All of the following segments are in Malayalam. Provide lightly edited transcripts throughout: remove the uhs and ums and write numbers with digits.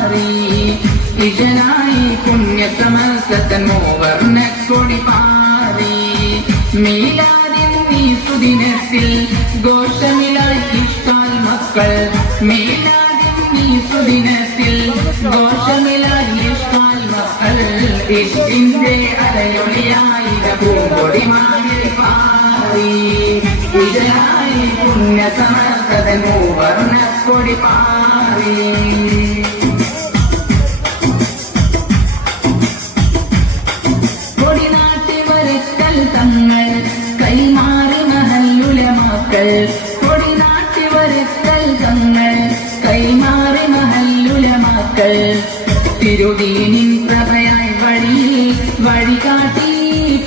പാറി ഇശനായി പുണ്യസമസ്തൻ മൂവർണ്ണക്കൊടി പാറി മീലാദിൻ ഈ സുദിനത്തിൽ ഘോഷമിലായി ഇഷ്ടാൽ മക്കൾ മീലാദിൻ ഈ സുദിനത്തിൽ ഘോഷമിലായി ഇഷ്ടാൽ മക്കൾ ഇഷ്ടിന്റെ അലയൊളിയായി പൂങ്കൊടി മാറിൽ പാറി ഇശനായി പുണ്യസമസ്തൻ മൂവർണ്ണക്കൊടി പാറി തങ്ങൾ കൈമാറി മഹല്ലുലമാക്കൾ കൊടിനാട്ടി വരക്കൽ തങ്ങൾ കൈമാറി മഹല്ലുലമാക്കൾ തിരുദീനിൻ പ്രഭയായി വഴികാട്ടി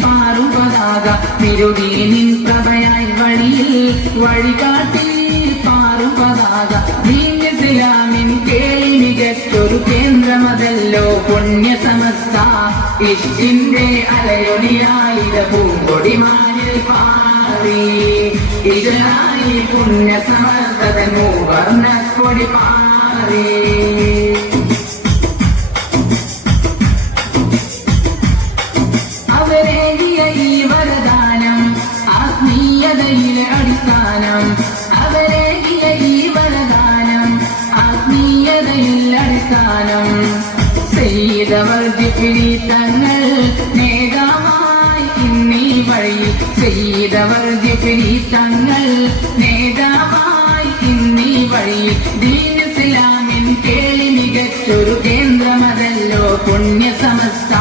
പാറും പതാക തിരുദീനിൻ പ്രഭയായി വഴികാട്ടി പാറും പതാക ഇസ്ലാമിൻ കേളി മികച്ചൊരു കേന്ദ്രമതല്ലോ പുണ്യസമസ്ത ഇഷ്ടിന്റെ അലയൊളിയായിര പൂങ്കൊടി മാനിൽ പാറി ഇശനായി പുണ്യസമസ്തൻ മൂവർണ്ണക്കൊടി പാറി അവരേകിയ ഈ വരദാനം ആത്മീയതയിലെ അടിസ്ഥാനം അവരേകിയ ഈ വരദാനം ആത്മീയതയിൽ അടിസ്ഥാനം സയ്യിദവർ ജിബ്രീ തങ്ങൾ നേതാവായി ഇന്നീ വഴി സയ്യിദവർ ജിബ്രീ തങ്ങൾ നേതാവായി ഇന്നീ വഴി ദീൻ ഇസ്ലാമിൻ കേളി മികച്ചൊരു കേന്ദ്രമതല്ലോ പുണ്യസമസ്ത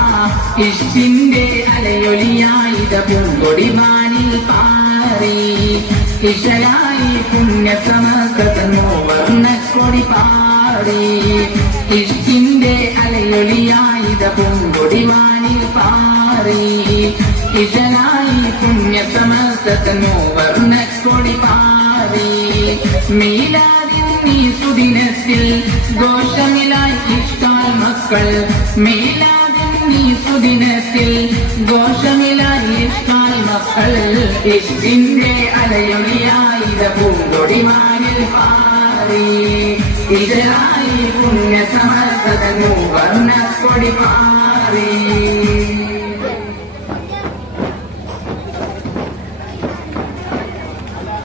ഇഷ്ടിന്റെ അലയൊലിയായിത പൂങ്കൊടി മാനിൽ പാറി ഇശനായി പുണ്യസമസ്തൻ മൂവർണ്ണക്കൊടി പാറി ഇഷ്ടിന്റെ അലയൊലിയായിത പൂങ്കൊടി മാനിൽ പാറി ഇശനായി പുണ്യസമസ്തൻ മൂവർണ്ണക്കൊടി പാറി മീലാദിൻ ഈ സുദിനത്തിൽ ഘോഷമിലായി ഇഷ്ടാൽ മക്കൾ മീലാദിൻ ഈ സുദിനത്തിൽ ഘോഷമിലായി ഇഷ്ടാൽ മക്കൾ ഇഷ്ടിന്റെ അലയൊലിയായിത പൂങ്കൊടി മാനിൽ പാറി ഇശനായി പുണ്യസമസ്തൻ മൂവർണ്ണക്കൊടി പാറി